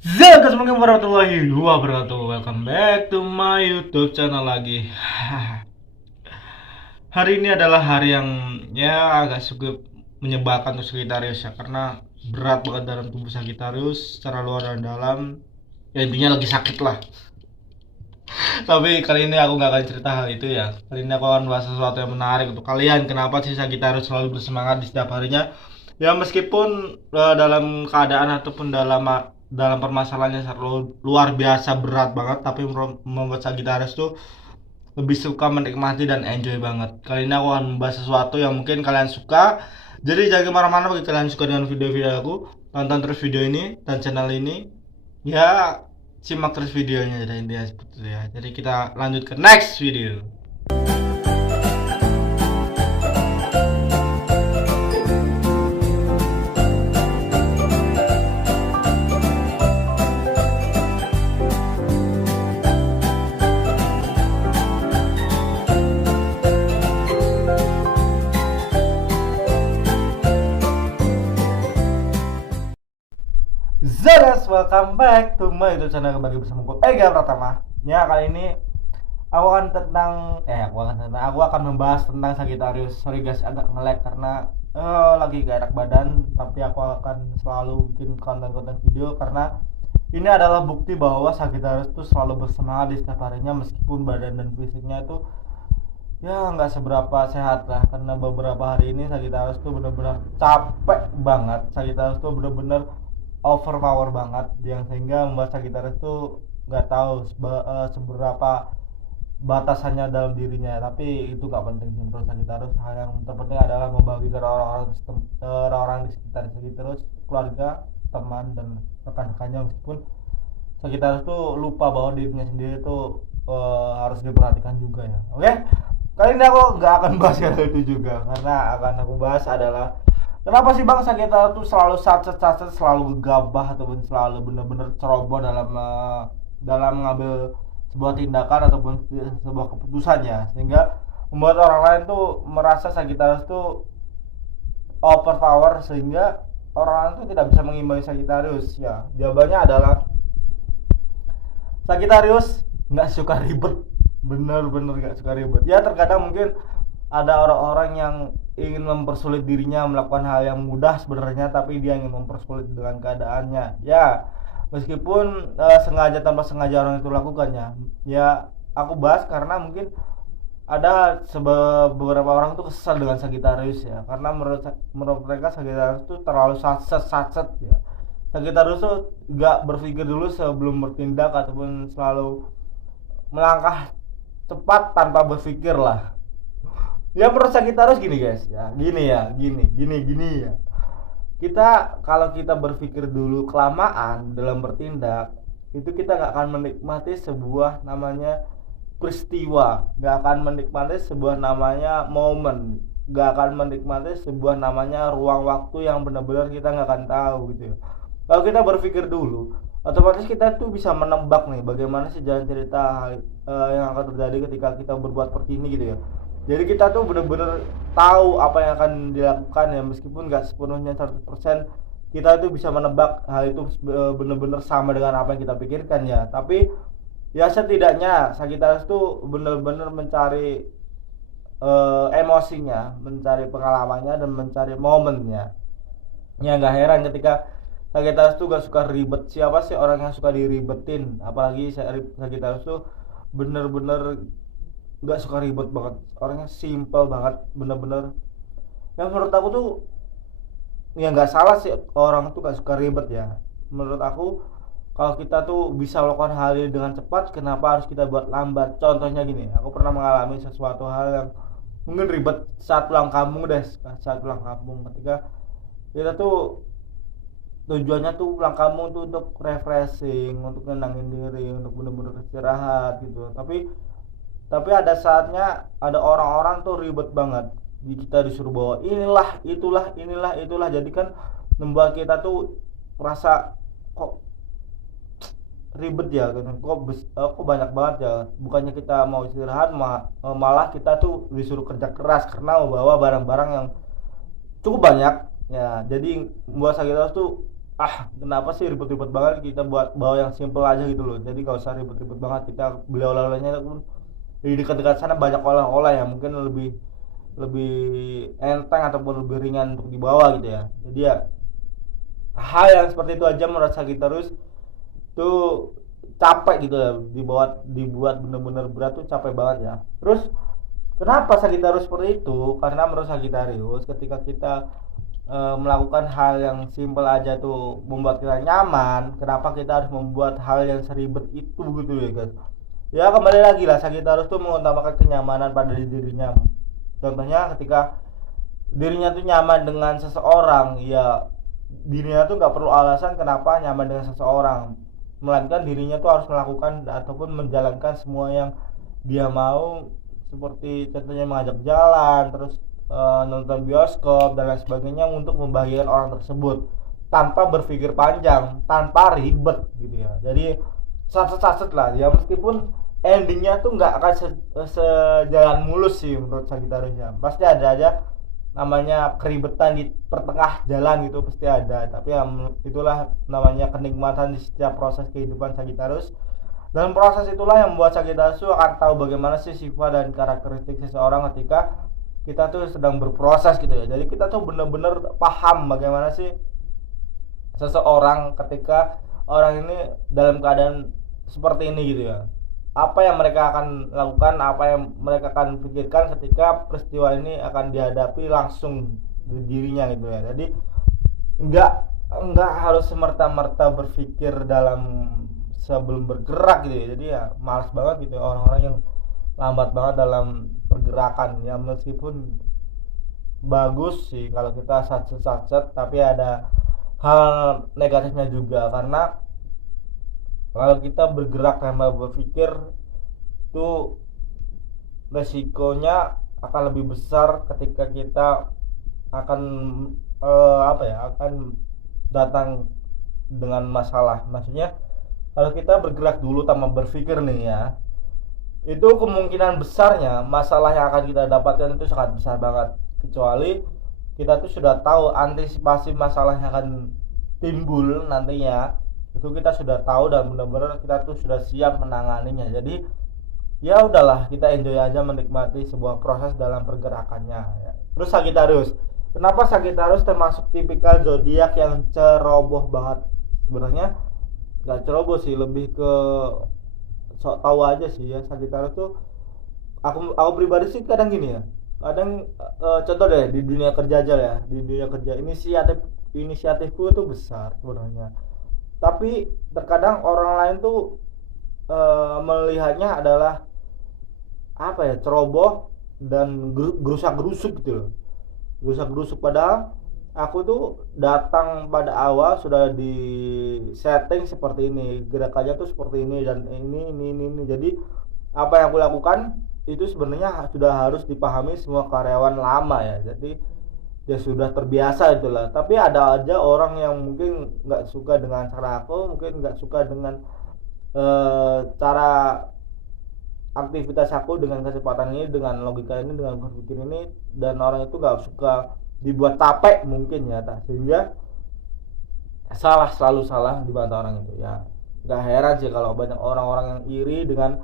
Assalamualaikum warahmatullahi wabarakatuh. Welcome back to my YouTube channel lagi. Hari ini adalah hari yang ya agak cukup menyebalkan untuk Sagittarius ya, karena berat banget dalam tubuh Sagittarius secara luar dan dalam. Ya intinya lagi sakit lah. Tapi kali ini aku nggak akan cerita hal itu ya. Kali ini aku akan bahas sesuatu yang menarik untuk kalian. Kenapa sih Sagittarius selalu bersemangat di setiap harinya? Ya meskipun dalam keadaan ataupun dalam permasalahannya luar biasa berat banget, tapi membuat Sagittarius tuh lebih suka menikmati dan enjoy banget. Kali ini aku akan membahas sesuatu yang mungkin kalian suka. Jadi jangan kemana-mana bagi kalian yang suka dengan video-video aku. Tonton terus video ini dan channel ini. Ya, simak terus videonya dan intinya seperti itu ya. Jadi kita lanjut ke next video. Zeras, welcome back to my YouTube channel kembali bersama gue Ega Pratama. Ya kali ini aku akan membahas tentang Sagittarius. Sorry guys agak nge-lag karena lagi gak enak badan, tapi aku akan selalu bikin konten-konten video karena ini adalah bukti bahwa Sagittarius tuh selalu bersemangat di setiap harinya meskipun badan dan fisiknya itu ya nggak seberapa sehat lah, karena beberapa hari ini Sagittarius tuh bener-bener capek banget. Sagittarius tuh bener-bener overpower banget yang sehingga membuat Sagittarius tuh nggak tahu seberapa batasannya dalam dirinya, tapi itu nggak penting sih menurut Sagittarius. Hal yang terpenting adalah membagikan orang-orang di sekitar Sagittarius, keluarga, teman dan rekan-rekannya, meskipun Sagittarius tuh lupa bahwa dirinya sendiri tuh harus diperhatikan juga ya. Oke, kali ini aku nggak akan bahas hal itu juga, karena akan aku bahas adalah kenapa sih bang Sagittarius tuh selalu sacet-sacet, selalu gegabah ataupun selalu bener-bener ceroboh dalam mengambil sebuah tindakan ataupun sebuah keputusannya, sehingga membuat orang lain tuh merasa Sagittarius tuh overpower sehingga orang lain tuh tidak bisa mengimbangi Sagittarius. Ya, jawabannya adalah Sagittarius nggak suka ribet, bener-bener nggak suka ribet. Ya terkadang mungkin ada orang-orang yang ingin mempersulit dirinya melakukan hal yang mudah sebenarnya, tapi dia ingin mempersulit dengan keadaannya. Ya, meskipun sengaja tanpa sengaja orang itu lakukannya. Ya, aku bahas karena mungkin ada beberapa orang tuh kesal dengan Sagittarius ya, karena menurut mereka Sagittarius tuh terlalu satset ya. Sagittarius tuh gak berpikir dulu sebelum bertindak ataupun selalu melangkah cepat tanpa berpikir lah. Ya menurut Sagittarius gini guys ya, gini ya. Kalau kita berpikir dulu kelamaan dalam bertindak, itu kita gak akan menikmati sebuah namanya peristiwa, gak akan menikmati sebuah namanya momen, gak akan menikmati sebuah namanya ruang waktu yang benar-benar kita gak akan tahu gitu ya. Kalau kita berpikir dulu, otomatis kita tuh bisa menebak nih bagaimana sih jalan cerita yang akan terjadi ketika kita berbuat seperti ini gitu ya. Jadi kita tuh bener-bener tahu apa yang akan dilakukan ya, meskipun nggak sepenuhnya 100% kita tuh bisa menebak hal itu bener-bener sama dengan apa yang kita pikirkan ya. Tapi ya setidaknya Sagittarius tuh bener-bener mencari emosinya, mencari pengalamannya dan mencari momennya. Ya nggak heran ketika Sagittarius tuh gak suka ribet. Siapa sih orang yang suka diribetin? Apalagi Sagittarius tuh bener-bener gak suka ribet banget. Orangnya simple banget, bener-bener. Yang menurut aku tuh ya nggak salah sih orang tuh gak suka ribet ya. Menurut aku kalau kita tuh bisa melakukan hal ini dengan cepat, kenapa harus kita buat lambat? Contohnya gini, aku pernah mengalami sesuatu hal yang mungkin ribet saat pulang kampung deh. Saat pulang kampung ketika kita tuh tujuannya tuh pulang kampung tuh untuk refreshing, untuk nenangin diri, untuk bener-bener istirahat gitu. Tapi ada saatnya ada orang-orang tuh ribet banget. Kita disuruh bawa inilah itulah, jadi kan membuat kita tuh merasa kok ribet ya, kok banyak banget ya. Bukannya kita mau istirahat, malah kita tuh disuruh kerja keras karena membawa barang-barang yang cukup banyak ya. Jadi buat Sagittarius tuh kenapa sih ribet-ribet banget, kita buat bawa yang simple aja gitu loh. Jadi gak usah ribet-ribet banget, kita beli oleh-olehnya pun di dekat-dekat sana banyak oleh-oleh yang mungkin lebih lebih enteng ataupun lebih ringan untuk dibawa gitu ya. Jadi ya hal yang seperti itu aja menurut Sagittarius tuh capek gitu ya, dibuat bener-bener berat tuh capek banget ya. Terus kenapa Sagittarius seperti itu? Karena menurut Sagittarius ketika kita melakukan hal yang simple aja tuh membuat kita nyaman, kenapa kita harus membuat hal yang seribet itu gitu ya guys. Ya kembali lagi lah, Sagittarius tuh mengutamakan kenyamanan pada dirinya. Contohnya ketika dirinya tuh nyaman dengan seseorang, ya dirinya tuh nggak perlu alasan kenapa nyaman dengan seseorang, melainkan dirinya tuh harus melakukan ataupun menjalankan semua yang dia mau, seperti contohnya mengajak jalan, terus nonton bioskop dan lain sebagainya untuk membahagiakan orang tersebut tanpa berpikir panjang, tanpa ribet gitu ya. Jadi saset-saset lah ya, meskipun endingnya tuh nggak akan sejalan mulus sih menurut Sagittarius ya. Pasti ada aja namanya keribetan di pertengah jalan gitu, pasti ada, tapi ya itulah namanya kenikmatan di setiap proses kehidupan Sagittarius. Dan proses itulah yang membuat Sagittarius akan tahu bagaimana sih sifat dan karakteristik seseorang ketika kita tuh sedang berproses gitu ya. Jadi kita tuh bener-bener paham bagaimana sih seseorang ketika orang ini dalam keadaan seperti ini gitu ya, apa yang mereka akan lakukan, apa yang mereka akan pikirkan ketika peristiwa ini akan dihadapi langsung di dirinya gitu ya. Jadi nggak nggak harus semerta-merta berpikir dalam sebelum bergerak gitu ya. Jadi ya malas banget gitu ya orang-orang yang lambat banget dalam pergerakan ya. Meskipun bagus sih kalau kita satset, tapi ada hal negatifnya juga, karena kalau kita bergerak tanpa berpikir tuh resikonya akan lebih besar ketika kita akan akan datang dengan masalah. Maksudnya kalau kita bergerak dulu tanpa berpikir nih ya, itu kemungkinan besarnya masalah yang akan kita dapatkan itu sangat besar banget, kecuali kita tuh sudah tahu antisipasi masalah yang akan timbul nantinya, itu kita sudah tahu dan benar-benar kita tuh sudah siap menanganinya. Jadi ya udahlah, kita enjoy aja menikmati sebuah proses dalam pergerakannya ya. Terus Sagittarius, kenapa Sagittarius termasuk tipikal zodiak yang ceroboh banget? Sebenarnya nggak ceroboh sih, lebih ke sok tahu aja sih ya. Sagittarius tuh aku pribadi sih kadang gini ya, kadang contoh deh di dunia kerja aja ya, di dunia kerja inisiatifku itu besar sebenarnya, tapi terkadang orang lain tuh melihatnya adalah apa ya, ceroboh dan gerusak gerusuk gitu loh, gerusak gerusuk. Padahal aku tuh datang pada awal sudah di setting seperti ini, gerakannya tuh seperti ini dan ini. Jadi apa yang aku lakukan itu sebenarnya sudah harus dipahami semua karyawan lama ya. Jadi ya sudah terbiasa itulah. Tapi ada aja orang yang mungkin nggak suka dengan cara aku, mungkin nggak suka dengan cara aktivitas aku dengan kecepatan ini, dengan logika ini, dengan berpikir ini, dan orang itu nggak suka dibuat capek mungkin ya, sehingga selalu salah dibantah orang itu ya. Nggak heran sih kalau banyak orang-orang yang iri dengan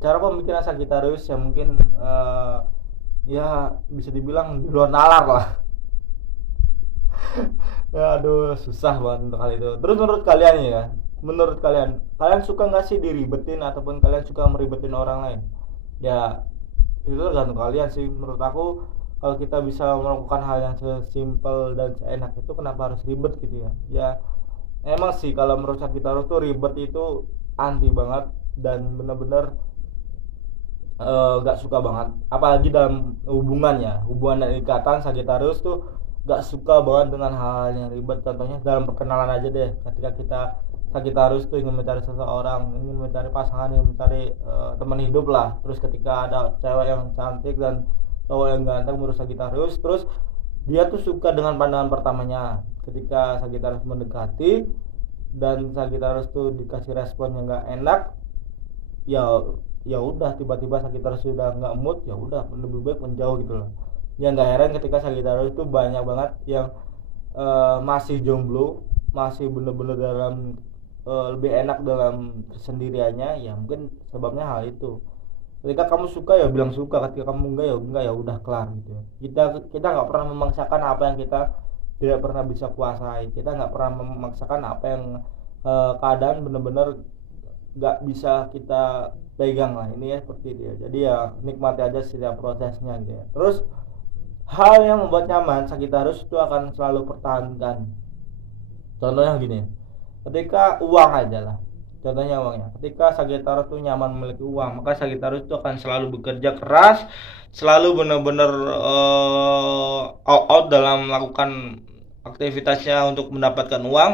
cara pemikiran Sagittarius yang mungkin ya bisa dibilang di luar nalar lah. Ya aduh, susah banget untuk hal itu. Terus menurut kalian ya, menurut kalian suka nggak sih diribetin ataupun kalian suka meribetin orang lain? Ya itu tergantung kalian sih. Menurut aku kalau kita bisa melakukan hal yang sesimpel dan seenak itu, kenapa harus ribet gitu ya. Ya emang sih kalau menurut Sagittarius tuh ribet itu anti banget dan benar-benar gak suka banget, apalagi dalam hubungan dan ikatan. Sagittarius tuh gak suka banget dengan hal yang ribet. Contohnya dalam perkenalan aja deh, ketika kita Sagittarius tuh ingin mencari seseorang, ingin mencari pasangan, ingin mencari teman hidup lah. Terus ketika ada cewek yang cantik dan cowok yang ganteng menurut Sagittarius, terus dia tuh suka dengan pandangan pertamanya. Ketika Sagittarius mendekati dan Sagittarius tuh dikasih respon yang gak enak, ya udah tiba-tiba Sagittarius sudah nggak mood, ya udah lebih baik menjauh gitu loh. Ya nggak heran ketika Sagittarius itu banyak banget yang masih jomblo masih bener-bener dalam lebih enak dalam kesendiriannya, ya mungkin sebabnya hal itu. Ketika kamu suka ya bilang suka, ketika kamu enggak ya udah kelar gitu ya. Kita nggak pernah memaksakan apa yang kita tidak pernah bisa kuasai. Kita nggak pernah memaksakan apa yang keadaan bener-bener nggak bisa kita pegang lah, ini ya seperti dia. Jadi ya nikmati aja setiap prosesnya gitu ya. Terus hal yang membuat nyaman Sagittarius itu akan selalu pertahankan. Contohnya gini, ketika uang aja lah, contohnya uangnya, ketika Sagittarius tuh nyaman memiliki uang, maka Sagittarius itu akan selalu bekerja keras, selalu benar-benar all out dalam melakukan aktivitasnya untuk mendapatkan uang.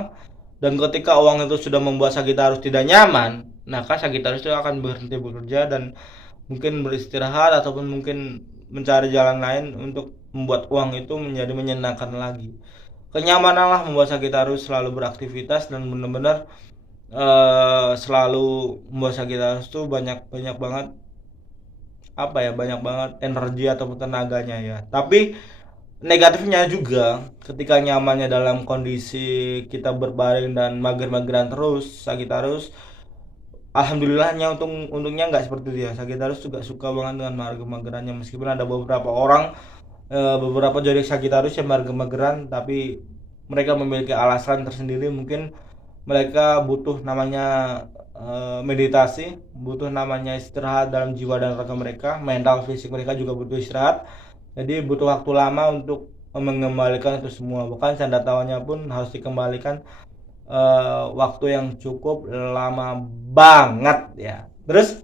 Dan ketika uang itu sudah membuat Sagittarius tidak nyaman, maka Sagittarius itu akan berhenti bekerja dan mungkin beristirahat ataupun mungkin mencari jalan lain untuk membuat uang itu menjadi menyenangkan lagi. Kenyamanan lah membuat Sagittarius selalu beraktivitas dan benar-benar selalu membuat Sagittarius tuh banyak banget banyak banget energi ataupun tenaganya ya. Tapi negatifnya juga ketika nyamannya dalam kondisi kita berbaring dan mager-mageran terus, Sagittarius alhamdulillahnya untungnya nggak seperti dia. Sagittarius juga suka banget dengan mager-magerannya, meskipun ada beberapa orang beberapa zodiak Sagittarius yang mager-mageran, tapi mereka memiliki alasan tersendiri. Mungkin mereka butuh namanya meditasi, butuh namanya istirahat dalam jiwa dan raga mereka, mental fisik mereka juga butuh istirahat. Jadi butuh waktu lama untuk mengembalikan itu semua. Bahkan tanda tawanya pun harus dikembalikan waktu yang cukup lama banget ya. Terus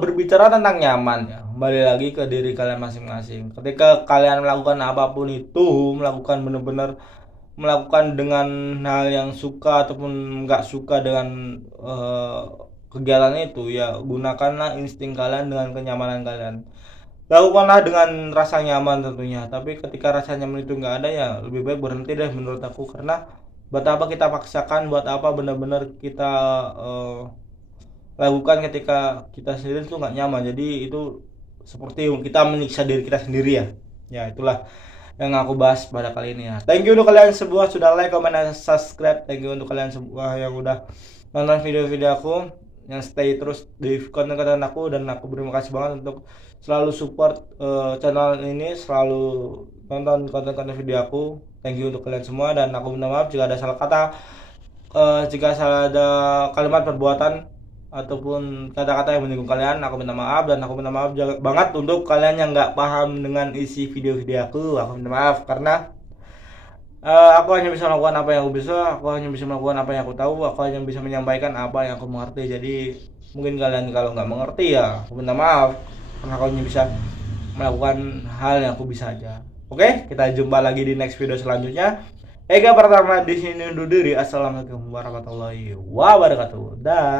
berbicara tentang nyaman ya, kembali lagi ke diri kalian masing-masing. Ketika kalian melakukan apapun itu, melakukan dengan hal yang suka ataupun nggak suka dengan kegiatan itu, ya gunakanlah insting kalian dengan kenyamanan kalian. Lakukanlah dengan rasa nyaman tentunya, tapi ketika rasa nyaman itu nggak ada, ya lebih baik berhenti deh menurut aku. Karena buat apa kita paksakan, buat apa benar-benar kita lakukan ketika kita sendiri tuh nggak nyaman. Jadi itu seperti kita menyiksa diri kita sendiri ya. Ya itulah yang aku bahas pada kali ini ya. Thank you untuk kalian semua sudah like, comment, dan subscribe. Thank you untuk kalian semua yang udah nonton video-video aku, yang stay terus di konten-konten aku, dan aku berterima kasih banget untuk selalu support channel ini, selalu nonton konten-konten video aku. Thank you untuk kalian semua, dan aku minta maaf jika ada salah kata, jika salah ada kalimat, perbuatan, ataupun kata-kata yang menyinggung kalian. Aku minta maaf, dan aku minta maaf banget untuk kalian yang nggak paham dengan isi video-video aku minta maaf. Karena aku hanya bisa melakukan apa yang aku bisa, aku hanya bisa melakukan apa yang aku tahu, aku hanya bisa menyampaikan apa yang aku mengerti. Jadi mungkin kalian kalau nggak mengerti ya aku minta maaf, karena aku hanya bisa melakukan hal yang aku bisa aja. Oke, kita jumpa lagi di next video selanjutnya. Ega pertama di sini undur diri. Assalamualaikum warahmatullahi wabarakatuh. Dah.